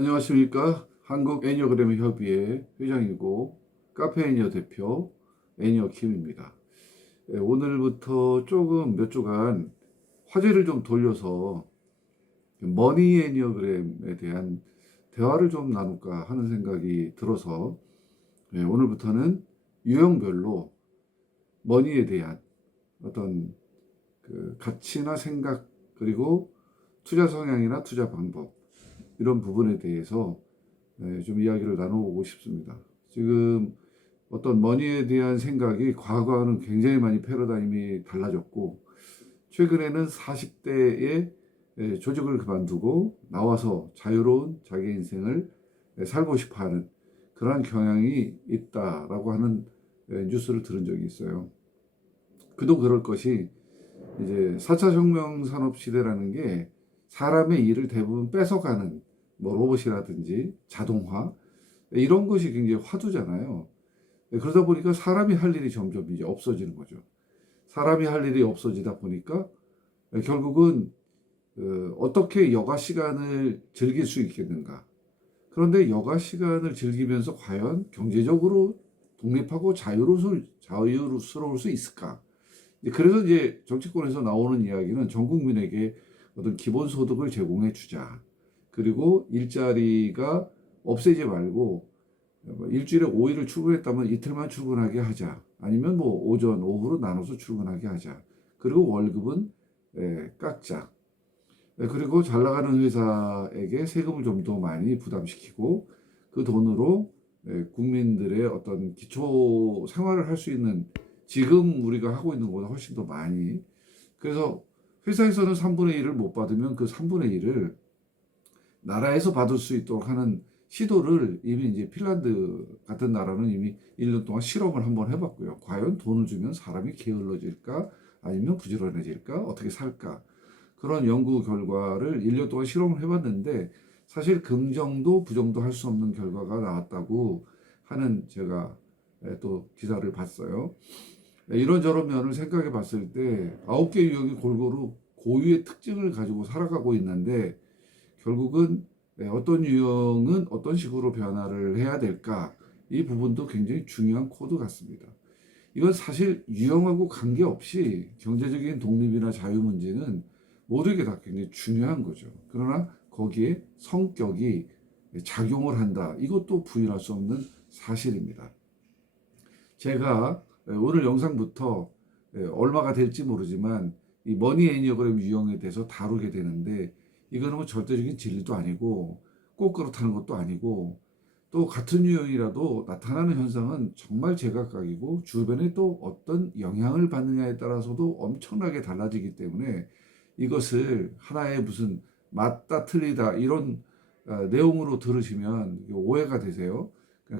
안녕하십니까. 한국애니어그램 협의회 회장이고 카페 애니어 대표 애니어 킴입니다. 오늘부터 조금 몇 주간 화제를 좀 돌려서 머니 애니어그램에 대한 대화를 좀 나눌까 하는 생각이 들어서 오늘부터는 유형별로 머니에 대한 어떤 그 가치나 생각, 그리고 투자 성향이나 투자 방법, 이런 부분에 대해서 좀 이야기를 나눠보고 싶습니다. 지금 어떤 머니에 대한 생각이 과거와는 굉장히 많이 패러다임이 달라졌고, 최근에는 40대에 조직을 그만두고 나와서 자유로운 자기 인생을 살고 싶어 하는 그러한 경향이 있다라고 하는 뉴스를 들은 적이 있어요. 그도 그럴 것이, 이제 4차 혁명 산업 시대라는 게 사람의 일을 대부분 뺏어가는, 뭐 로봇이라든지 자동화, 이런 것이 굉장히 화두잖아요. 그러다 보니까 사람이 할 일이 점점 이제 없어지는 거죠. 사람이 할 일이 없어지다 보니까 결국은 어떻게 여가 시간을 즐길 수 있겠는가. 그런데 여가 시간을 즐기면서 과연 경제적으로 독립하고 자유스러울 수 있을까? 그래서 이제 정치권에서 나오는 이야기는 전 국민에게 어떤 기본소득을 제공해 주자. 그리고 일자리가 없애지 말고 일주일에 5일을 출근했다면 이틀만 출근하게 하자. 아니면 뭐 오전, 오후로 나눠서 출근하게 하자. 그리고 월급은 깎자. 그리고 잘 나가는 회사에게 세금을 좀 더 많이 부담시키고 그 돈으로 국민들의 어떤 기초 생활을 할 수 있는, 지금 우리가 하고 있는 것보다 훨씬 더 많이. 그래서 회사에서는 3분의 1을 못 받으면 그 3분의 1을 나라에서 받을 수 있도록 하는 시도를 이미 이제 핀란드 같은 나라는 이미 1년 동안 실험을 한번 해봤고요. 과연 돈을 주면 사람이 게을러질까? 아니면 부지런해질까? 어떻게 살까? 그런 연구 결과를 1년 동안 실험을 해봤는데 사실 긍정도 부정도 할 수 없는 결과가 나왔다고 하는, 제가 또 기사를 봤어요. 이런저런 면을 생각해 봤을 때 9개 유형이 골고루 고유의 특징을 가지고 살아가고 있는데, 결국은 어떤 유형은 어떤 식으로 변화를 해야 될까, 이 부분도 굉장히 중요한 코드 같습니다. 이건 사실 유형하고 관계없이 경제적인 독립이나 자유 문제는 모두에게 다 굉장히 중요한 거죠. 그러나 거기에 성격이 작용을 한다. 이것도 부인할 수 없는 사실입니다. 제가 오늘 영상부터 얼마가 될지 모르지만 이 머니 애니어그램 유형에 대해서 다루게 되는데, 이거는 뭐 절대적인 진리도 아니고 꼭 그렇다는 것도 아니고, 또 같은 유형이라도 나타나는 현상은 정말 제각각이고 주변에 또 어떤 영향을 받느냐에 따라서도 엄청나게 달라지기 때문에, 이것을 하나의 무슨 맞다 틀리다 이런 내용으로 들으시면 오해가 되세요.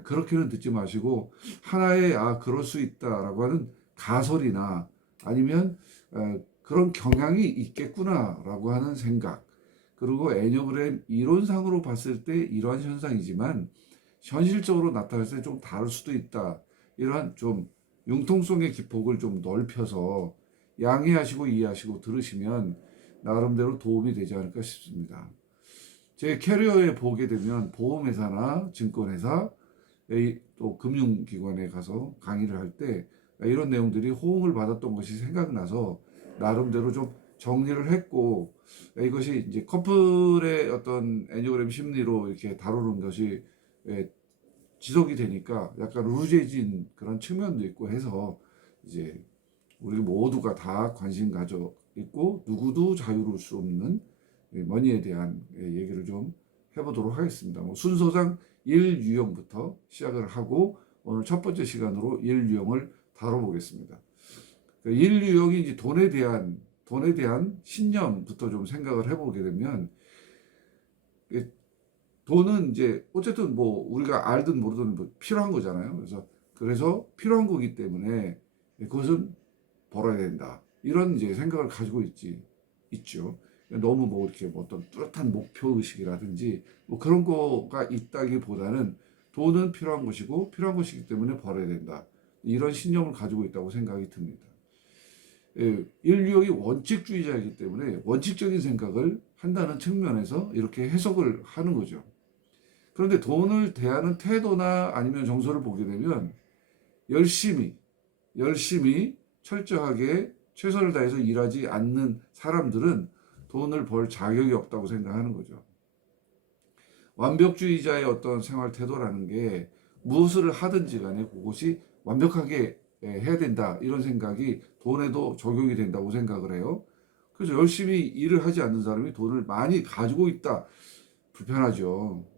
그렇게는 듣지 마시고 하나의 그럴 수 있다라고 하는 가설이나 아니면 그런 경향이 있겠구나라고 하는 생각, 그리고 애니어그램 이론상으로 봤을 때 이러한 현상이지만 현실적으로 나타났을 때 좀 다를 수도 있다, 이러한 좀 융통성의 기폭을 좀 넓혀서 양해하시고 이해하시고 들으시면 나름대로 도움이 되지 않을까 싶습니다. 제 캐리어에 보게 되면 보험회사나 증권회사, 또 금융기관에 가서 강의를 할 때 이런 내용들이 호응을 받았던 것이 생각나서 나름대로 좀 정리를 했고, 이것이 이제 커플의 어떤 애니어그램 심리로 이렇게 다루는 것이 지속이 되니까 약간 루즈해진 그런 측면도 있고 해서, 이제 우리 모두가 다 관심 가져 있고 누구도 자유로울 수 없는 머니에 대한 얘기를 좀 해보도록 하겠습니다. 뭐 순서상 1유형부터 시작을 하고 오늘 첫 번째 시간으로 1유형을 다뤄보겠습니다. 1유형이 이제 돈에 대한 신념부터 좀 생각을 해보게 되면, 돈은 이제 어쨌든 뭐 우리가 알든 모르든 뭐 필요한 거잖아요. 그래서 필요한 거기 때문에 그것은 벌어야 된다, 이런 이제 생각을 가지고 있죠. 너무 뭐 이렇게 뭐 어떤 뚜렷한 목표 의식이라든지 뭐 그런 거가 있다기보다는 돈은 필요한 것이고 필요한 것이기 때문에 벌어야 된다, 이런 신념을 가지고 있다고 생각이 듭니다. 인류학이 원칙주의자이기 때문에 원칙적인 생각을 한다는 측면에서 이렇게 해석을 하는 거죠. 그런데 돈을 대하는 태도나 아니면 정서를 보게 되면 열심히 철저하게 최선을 다해서 일하지 않는 사람들은 돈을 벌 자격이 없다고 생각하는 거죠. 완벽주의자의 어떤 생활 태도라는 게 무엇을 하든지 간에 그것이 완벽하게 해야 된다, 이런 생각이 돈에도 적용이 된다고 생각을 해요. 그래서 열심히 일을 하지 않는 사람이 돈을 많이 가지고 있다, 불편하죠.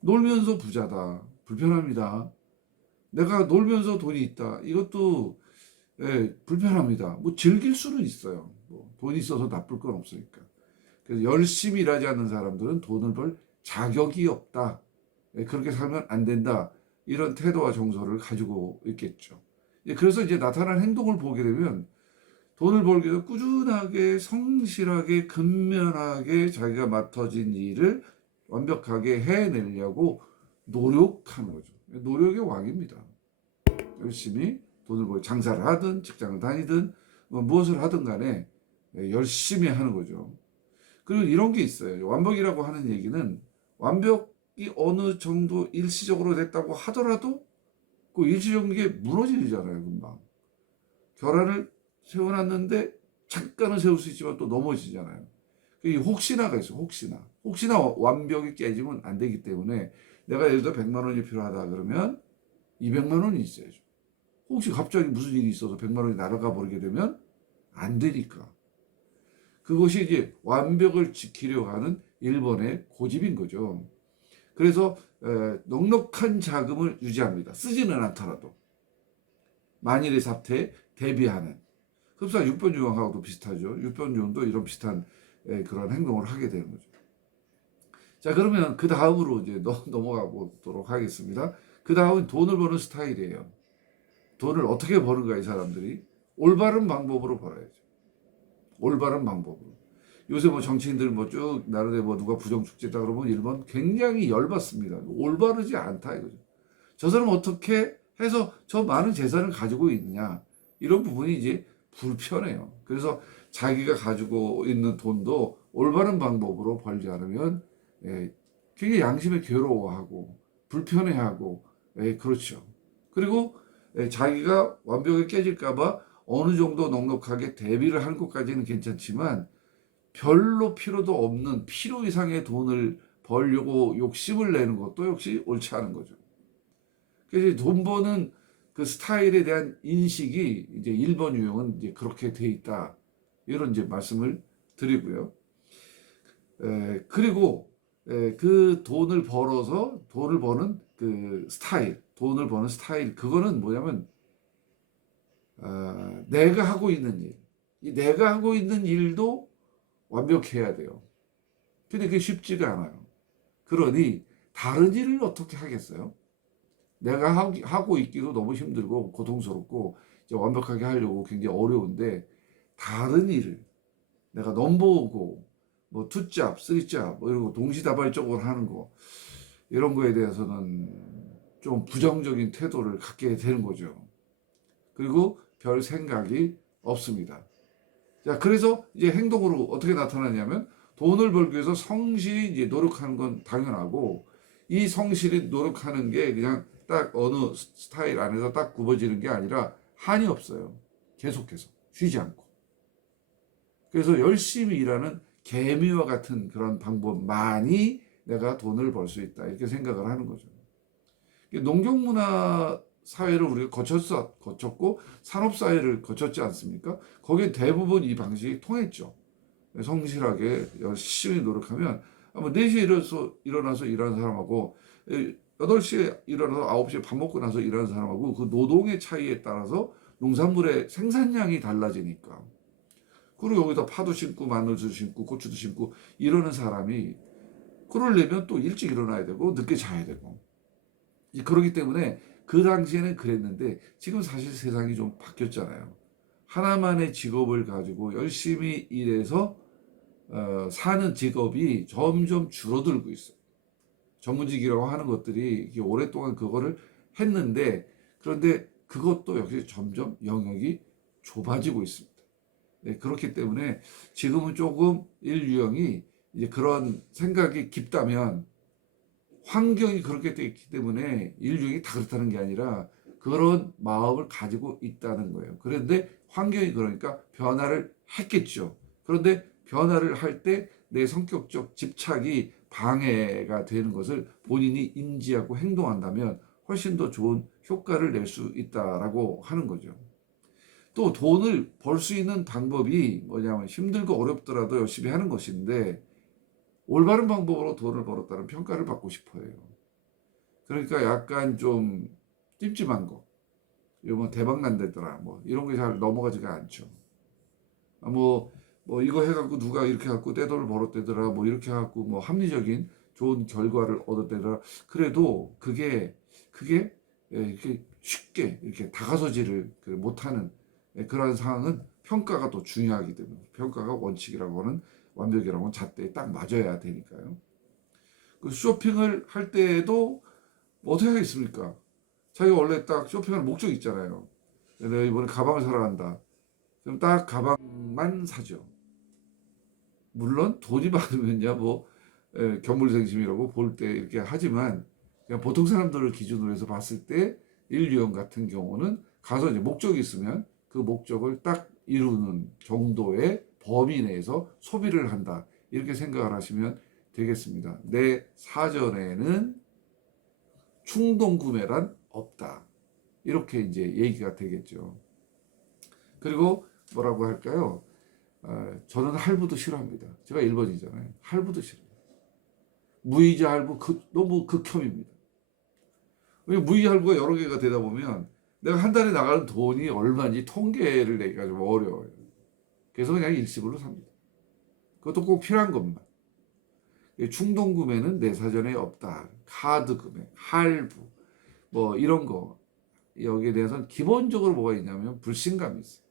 놀면서 부자다, 불편합니다. 내가 놀면서 돈이 있다, 이것도 불편합니다. 뭐 즐길 수는 있어요. 뭐 돈이 있어서 나쁠 건 없으니까. 그래서 열심히 일하지 않는 사람들은 돈을 벌 자격이 없다, 그렇게 살면 안 된다, 이런 태도와 정서를 가지고 있겠죠. 그래서 이제 나타난 행동을 보게 되면 돈을 벌기 위해서 꾸준하게 성실하게 근면하게 자기가 맡아진 일을 완벽하게 해내려고 노력하는 거죠. 노력의 왕입니다. 열심히 돈을 벌, 장사를 하든 직장을 다니든 뭐 무엇을 하든 간에 열심히 하는 거죠. 그리고 이런 게 있어요. 완벽이라고 하는 얘기는 완벽이 어느 정도 일시적으로 됐다고 하더라도 그 일시적인 게 무너지잖아요, 금방. 계란을 세워놨는데 잠깐은 세울 수 있지만 또 넘어지잖아요. 이 혹시나가 있어, 혹시나 완벽이 깨지면 안 되기 때문에 내가 예를 들어 100만 원이 필요하다 그러면 200만 원이 있어야죠. 혹시 갑자기 무슨 일이 있어서 100만 원이 날아가 버리게 되면 안 되니까. 그것이 이제 완벽을 지키려고 하는 일본의 고집인 거죠. 그래서 넉넉한 자금을 유지합니다. 쓰지는 않더라도. 만일의 사태에 대비하는. 흡사 육변유형하고도 비슷하죠. 육변유형도 이런 비슷한 그런 행동을 하게 되는 거죠. 자, 그러면 그 다음으로 이제 넘어가 보도록 하겠습니다. 그 다음은 돈을 버는 스타일이에요. 돈을 어떻게 버는가, 이 사람들이. 올바른 방법으로 벌어야죠. 올바른 방법으로. 요새 뭐 정치인들 뭐 쭉 나라에 뭐 누가 부정축제다 그러면 일본 굉장히 열받습니다. 올바르지 않다 이거죠. 저 사람 어떻게 해서 저 많은 재산을 가지고 있느냐, 이런 부분이 이제 불편해요. 그래서 자기가 가지고 있는 돈도 올바른 방법으로 벌지 않으면 굉장히 양심에 괴로워하고 불편해하고, 그렇죠. 그리고 자기가 완벽하게 깨질까봐 어느 정도 넉넉하게 대비를 하는 것까지는 괜찮지만 별로 필요도 없는 필요 이상의 돈을 벌려고 욕심을 내는 것도 역시 옳지 않은 거죠. 그래서 돈 버는 그 스타일에 대한 인식이 이제 일본 유형은 이제 그렇게 돼 있다, 이런 이제 말씀을 드리고요. 그리고 그 돈을 버는 그 스타일, 그거는 뭐냐면 내가 하고 있는 일, 이 내가 하고 있는 일도 완벽해야 돼요. 근데 그게 쉽지가 않아요. 그러니 다른 일을 어떻게 하겠어요? 내가 하고 있기도 너무 힘들고 고통스럽고 이제 완벽하게 하려고 굉장히 어려운데, 다른 일을 내가 넘보고 뭐 투잡, 쓰리잡 뭐 이런 거 동시다발적으로 하는 거, 이런 거에 대해서는 좀 부정적인 태도를 갖게 되는 거죠. 그리고 별 생각이 없습니다. 자, 그래서 이제 행동으로 어떻게 나타나냐면 돈을 벌기 위해서 성실히 이제 노력하는 건 당연하고, 이 성실히 노력하는 게 그냥 딱 어느 스타일 안에서 딱 굽어지는 게 아니라 한이 없어요. 계속해서 쉬지 않고. 그래서 열심히 일하는 개미와 같은 그런 방법만이 내가 돈을 벌 수 있다, 이렇게 생각을 하는 거죠. 농경문화 사회를 우리가 거쳤고 산업사회를 거쳤지 않습니까? 거기에 대부분 이 방식이 통했죠. 성실하게 열심히 노력하면 아마 4시에 일어나서 일하는 사람하고 8시에 일어나서 9시에 밥 먹고 나서 일하는 사람하고 그 노동의 차이에 따라서 농산물의 생산량이 달라지니까. 그리고 여기다 파도 심고 마늘도 심고 고추도 심고 이러는 사람이, 그러려면 또 일찍 일어나야 되고 늦게 자야 되고, 그렇기 때문에 그 당시에는 그랬는데 지금 사실 세상이 좀 바뀌었잖아요. 하나만의 직업을 가지고 열심히 일해서 사는 직업이 점점 줄어들고 있어요. 전문직이라고 하는 것들이 오랫동안 그거를 했는데, 그런데 그것도 역시 점점 영역이 좁아지고 있습니다. 네, 그렇기 때문에 지금은 조금 인류형이 이제 그런 생각이 깊다면 환경이 그렇게 되어 있기 때문에 인류이 다 그렇다는 게 아니라 그런 마음을 가지고 있다는 거예요. 그런데 환경이 그러니까 변화를 했겠죠. 그런데 변화를 할 때 내 성격적 집착이 방해가 되는 것을 본인이 인지하고 행동한다면 훨씬 더 좋은 효과를 낼 수 있다라고 하는 거죠. 또 돈을 벌 수 있는 방법이 뭐냐면 힘들고 어렵더라도 열심히 하는 것인데 올바른 방법으로 돈을 벌었다는 평가를 받고 싶어요. 그러니까 약간 좀 찜찜한 거. 이거 뭐 대박 난다더라. 뭐 이런 게 잘 넘어가지가 않죠. 아, 뭐 이거 해갖고 누가 이렇게 갖고 떼돈을 벌었대더라. 뭐 이렇게 해갖고 뭐 합리적인 좋은 결과를 얻었대더라. 그래도 그게 이렇게 쉽게 이렇게 다가서지를 못하는 그러한 상황은 평가가 더 중요하기 때문에 평가가 원칙이라고 하는 완벽이라고 하는 잣대에 딱 맞아야 되니까요. 그 쇼핑을 할 때에도 뭐 어떻게 하겠습니까? 자기가 원래 딱 쇼핑할 목적이 있잖아요. 내가 이번에 가방을 사러 간다. 그럼 딱 가방만 사죠. 물론 돈이 많으면야 뭐 견물생심이라고 볼 때 이렇게 하지만 그냥 보통 사람들을 기준으로 해서 봤을 때 인류형 같은 경우는 가서 이제 목적이 있으면 그 목적을 딱 이루는 정도의 범위 내에서 소비를 한다. 이렇게 생각을 하시면 되겠습니다. 내 사전에는 충동 구매란 없다. 이렇게 이제 얘기가 되겠죠. 그리고 뭐라고 할까요? 저는 할부도 싫어합니다. 제가 1번이잖아요. 할부도 싫어요. 무이자 할부 너무 극혐입니다. 무이자 할부가 여러 개가 되다 보면 내가 한 달에 나가는 돈이 얼마인지 통계를 내기가 좀 어려워요. 그래서 그냥 일시불로 삽니다. 그것도 꼭 필요한 것만. 충동 구매는 내 사전에 없다. 카드 구매, 할부, 뭐 이런 거. 여기에 대해서는 기본적으로 뭐가 있냐면 불신감이 있어요.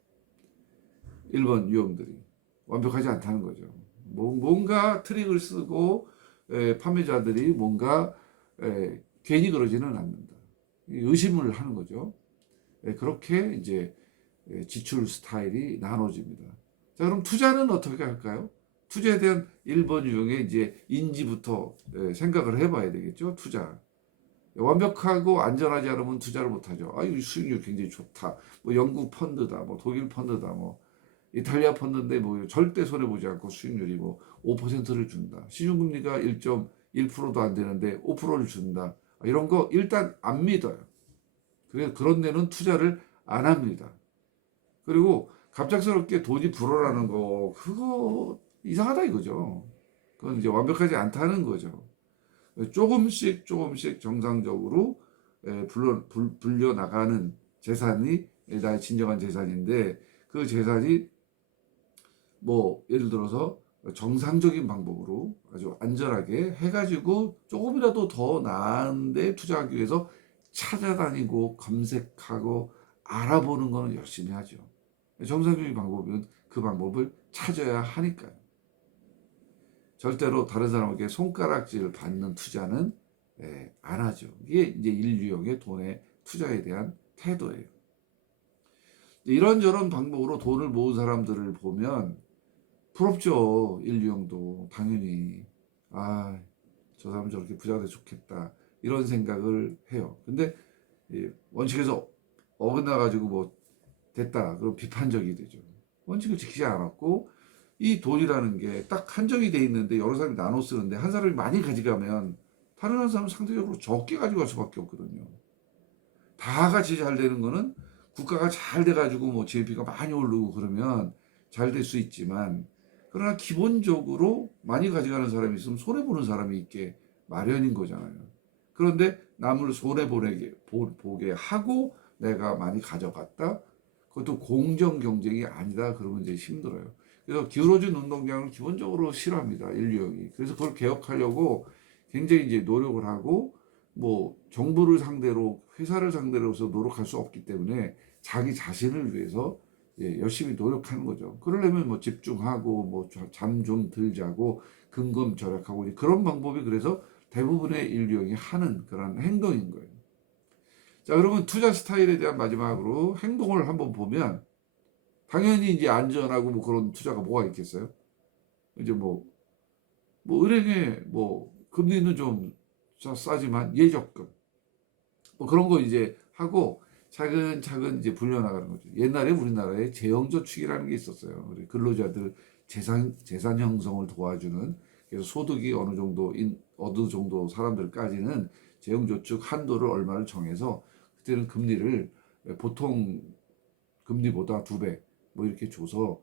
1번 유형들이 완벽하지 않다는 거죠. 뭔가 트릭을 쓰고 판매자들이 뭔가 괜히 그러지는 않는다. 의심을 하는 거죠. 그렇게 이제 지출 스타일이 나눠집니다. 자, 그럼 투자는 어떻게 할까요? 투자에 대한 1번 유형의 이제 인지부터 생각을 해봐야 되겠죠. 투자. 완벽하고 안전하지 않으면 투자를 못하죠. 아, 이 수익률 굉장히 좋다. 뭐 영국 펀드다, 뭐 독일 펀드다, 뭐 이탈리아 펀드인데 뭐 절대 손해 보지 않고 수익률이 뭐 5%를 준다. 시중금리가 1.1%도 안 되는데 5%를 준다. 이런 거 일단 안 믿어요. 그래서 그런 데는 투자를 안 합니다. 그리고 갑작스럽게 돈이 불어나는 거 그거 이상하다 이거죠. 그건 이제 완벽하지 않다는 거죠. 조금씩 정상적으로 불려 나가는 재산이 나의 진정한 재산인데 그 재산이 뭐 예를 들어서 정상적인 방법으로 아주 안전하게 해가지고 조금이라도 더 나은데 투자하기 위해서 찾아다니고 검색하고 알아보는 거는 열심히 하죠. 정상적인 방법은 그 방법을 찾아야 하니까요. 절대로 다른 사람에게 손가락질 받는 투자는 안 하죠. 이게 이제 인류형의 돈의 투자에 대한 태도예요. 이런저런 방법으로 돈을 모은 사람들을 보면 부럽죠. 인류형도 당연히 저 사람 저렇게 부자가 돼 좋겠다 이런 생각을 해요. 근데 원칙에서 어긋나 가지고 뭐 됐다 그럼 비판적이 되죠. 원칙을 지키지 않았고 이 돈이라는 게 딱 한정이 돼 있는데 여러 사람이 나눠 쓰는데 한 사람이 많이 가져가면 다른 한 사람은 상대적으로 적게 가져갈 수밖에 없거든요. 다 같이 잘 되는 거는 국가가 잘 돼가지고 뭐 GDP가 많이 오르고 그러면 잘 될 수 있지만 그러나 기본적으로 많이 가져가는 사람이 있으면 손해보는 사람이 있게 마련인 거잖아요. 그런데 남을 보게 하고 내가 많이 가져갔다? 그것도 공정 경쟁이 아니다. 그러면 이제 힘들어요. 그래서 기울어진 운동장을 기본적으로 싫어합니다. 인류형이. 그래서 그걸 개혁하려고 굉장히 이제 노력을 하고 뭐 정부를 상대로 회사를 상대로서 노력할 수 없기 때문에 자기 자신을 위해서 열심히 노력하는 거죠. 그러려면 뭐 집중하고 뭐 잠 좀 덜 자고 근검 절약하고 그런 방법이 그래서 대부분의 인류형이 하는 그런 행동인 거예요. 자, 그러면 투자 스타일에 대한 마지막으로 행동을 한번 보면 당연히 이제 안전하고 뭐 그런 투자가 뭐가 있겠어요? 이제 뭐 은행에 뭐 금리는 좀 싸지만 예적금 뭐 그런 거 이제 하고 차근차근 이제 불려나가는 거죠. 옛날에 우리나라에 재형저축이라는 게 있었어요. 우리 근로자들 재산 형성을 도와주는, 그래서 소득이 어느 정도 사람들까지는 재형저축 한도를 얼마를 정해서 그때는 금리를 보통 금리보다 2배 뭐 이렇게 줘서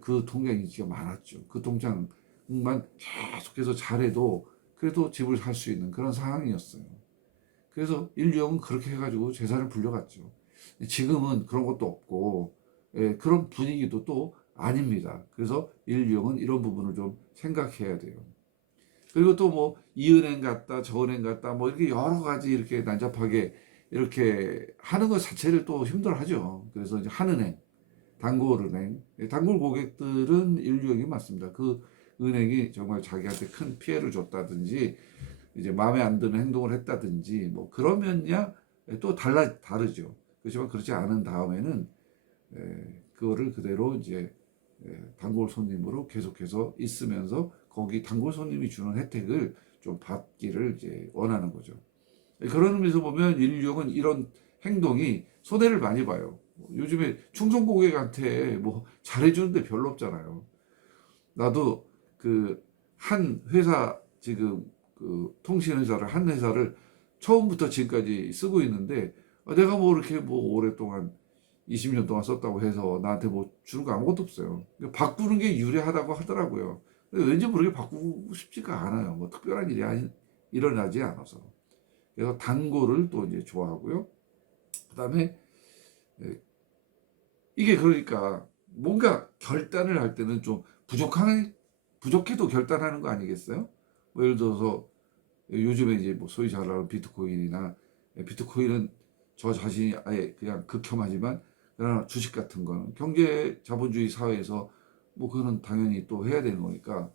그 통장 인기가 많았죠. 그 통장만 계속해서 잘해도 그래도 집을 살 수 있는 그런 상황이었어요. 그래서 인류형은 그렇게 해가지고 재산을 불려갔죠. 지금은 그런 것도 없고 그런 분위기도 또 아닙니다. 그래서 인류형은 이런 부분을 좀 생각해야 돼요. 그리고 또 뭐 이 은행 같다 저 은행 같다 뭐 이렇게 여러 가지 이렇게 난잡하게 이렇게 하는 것 자체를 또 힘들어하죠. 그래서 이제 한은행, 단골은행, 단골 고객들은 인류형이 맞습니다. 그 은행이 정말 자기한테 큰 피해를 줬다든지 이제 마음에 안 드는 행동을 했다든지 뭐 그러면야 또 다르죠. 그렇지만 그렇지 않은 다음에는 그거를 그대로 이제 단골 손님으로 계속해서 있으면서 거기 단골 손님이 주는 혜택을 좀 받기를 이제 원하는 거죠. 그런 의미에서 보면 인류형은 이런 행동이 손해를 많이 봐요. 요즘에 충성 고객한테 뭐 잘해주는데 별로 없잖아요. 나도 그 한 회사 지금 그 통신회사를 한 회사를 처음부터 지금까지 쓰고 있는데 내가 뭐 이렇게 뭐 오랫동안 20년 동안 썼다고 해서 나한테 뭐 주는 거 아무것도 없어요. 바꾸는 게 유리하다고 하더라고요. 왠지 모르게 바꾸고 싶지가 않아요. 뭐 특별한 일이 일어나지 않아서. 그래서 단골을 또 이제 좋아하고요. 그다음에 이게 그러니까 뭔가 결단을 할 때는 좀 부족해도 결단하는 거 아니겠어요? 뭐 예를 들어서 요즘에 이제 뭐 소위 잘 나오는 비트코인은 저 자신이 아예 그냥 극혐하지만 그러나 주식 같은 거는 경제 자본주의 사회에서 뭐 그거는 당연히 또 해야 되는 거니까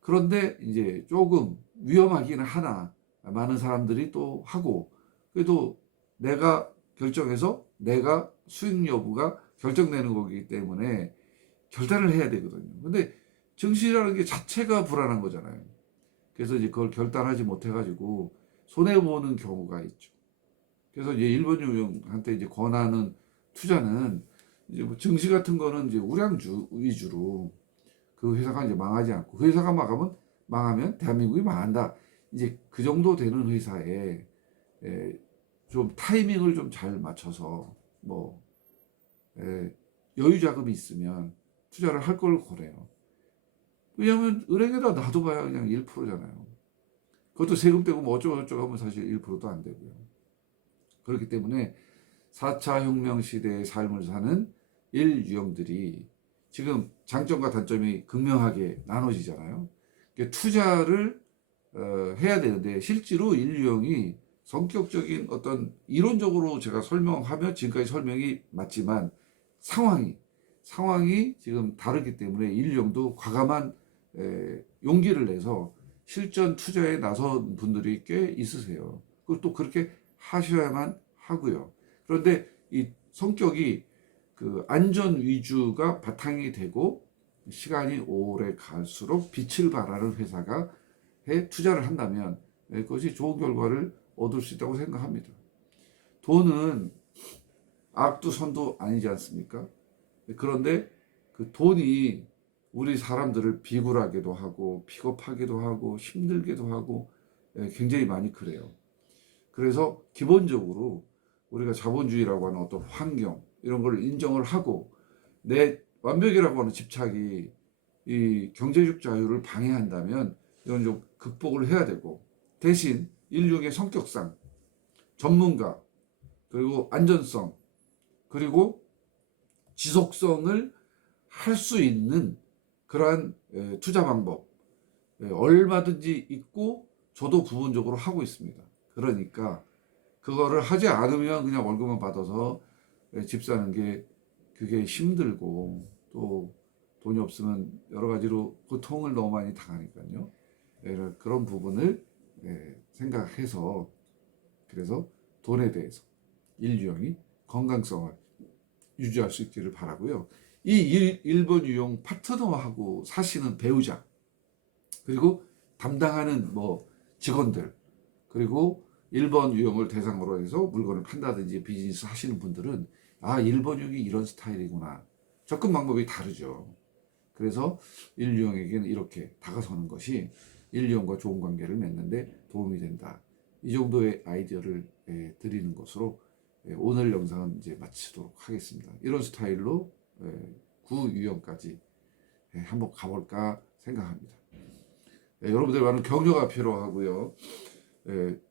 그런데 이제 조금 위험하기는 하나 많은 사람들이 또 하고 그래도 내가 결정해서 내가 수익 여부가 결정되는 거기 때문에 결단을 해야 되거든요. 근데 증시라는 게 자체가 불안한 거잖아요. 그래서 이제 그걸 결단하지 못해가지고 손해보는 경우가 있죠. 그래서 이제 일본 유형한테 이제 권하는 투자는 이제 뭐 증시 같은 거는 이제 우량주 위주로 그 회사가 이제 망하지 않고 그 회사가 망하면 대한민국이 망한다. 이제 그 정도 되는 회사에 좀 타이밍을 좀 잘 맞춰서 뭐 여유 자금이 있으면 투자를 할 걸 권해요. 왜냐하면 은행에다 놔둬봐야 그냥 1%잖아요. 그것도 세금 떼고 뭐 어쩌고저쩌고 하면 사실 1%도 안 되고요. 그렇기 때문에 4차 혁명 시대의 삶을 사는 인류형들이 지금 장점과 단점이 극명하게 나눠지잖아요. 투자를 해야 되는데 실제로 인류형이 성격적인 어떤 이론적으로 제가 설명하면 지금까지 설명이 맞지만 상황이 지금 다르기 때문에 인류형도 과감한 용기를 내서 실전 투자에 나선 분들이 꽤 있으세요. 그것도 그렇게 하셔야만 하고요. 그런데 이 성격이 그 안전 위주가 바탕이 되고 시간이 오래 갈수록 빛을 발하는 회사가 투자를 한다면 그것이 좋은 결과를 얻을 수 있다고 생각합니다. 돈은 악도 선도 아니지 않습니까? 그런데 그 돈이 우리 사람들을 비굴하게도 하고 비겁하게도 하고 힘들게도 하고 굉장히 많이 그래요. 그래서 기본적으로 우리가 자본주의라고 하는 어떤 환경 이런 걸 인정을 하고 내 완벽이라고 하는 집착이 이 경제적 자유를 방해한다면 이건 좀 극복을 해야 되고 대신 인류의 성격상 전문가 그리고 안전성 그리고 지속성을 할 수 있는 그러한 투자 방법 얼마든지 있고 저도 부분적으로 하고 있습니다. 그러니까 그거를 하지 않으면 그냥 월급만 받아서 집 사는 게 그게 힘들고 또 돈이 없으면 여러 가지로 고통을 너무 많이 당하니까요. 그런 부분을 생각해서 그래서 돈에 대해서 인류형이 건강성을 유지할 수 있기를 바라고요. 이 일본 유형 파트너하고 사시는 배우자 그리고 담당하는 뭐 직원들, 그리고 1번 유형을 대상으로 해서 물건을 판다든지 비즈니스 하시는 분들은 1번 유형이 이런 스타일이구나. 접근 방법이 다르죠. 그래서 1유형에게는 이렇게 다가서는 것이 1유형과 좋은 관계를 맺는데 도움이 된다. 이 정도의 아이디어를 드리는 것으로 오늘 영상은 이제 마치도록 하겠습니다. 이런 스타일로 9유형까지 한번 가볼까 생각합니다. 여러분들 많은 격려가 필요하고요.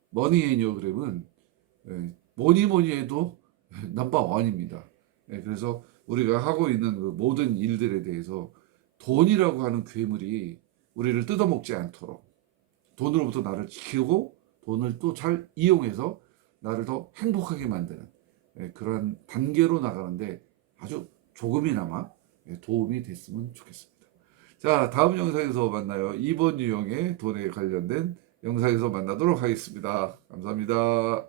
머니 애니어그램은 뭐니 해도 넘버 원입니다. 그래서 우리가 하고 있는 그 모든 일들에 대해서 돈이라고 하는 괴물이 우리를 뜯어먹지 않도록 돈으로부터 나를 지키고 돈을 또 잘 이용해서 나를 더 행복하게 만드는 그러한 단계로 나가는데 아주 조금이나마 도움이 됐으면 좋겠습니다. 자, 다음 영상에서 만나요. 2번 유형의 돈에 관련된 영상에서 만나도록 하겠습니다. 감사합니다.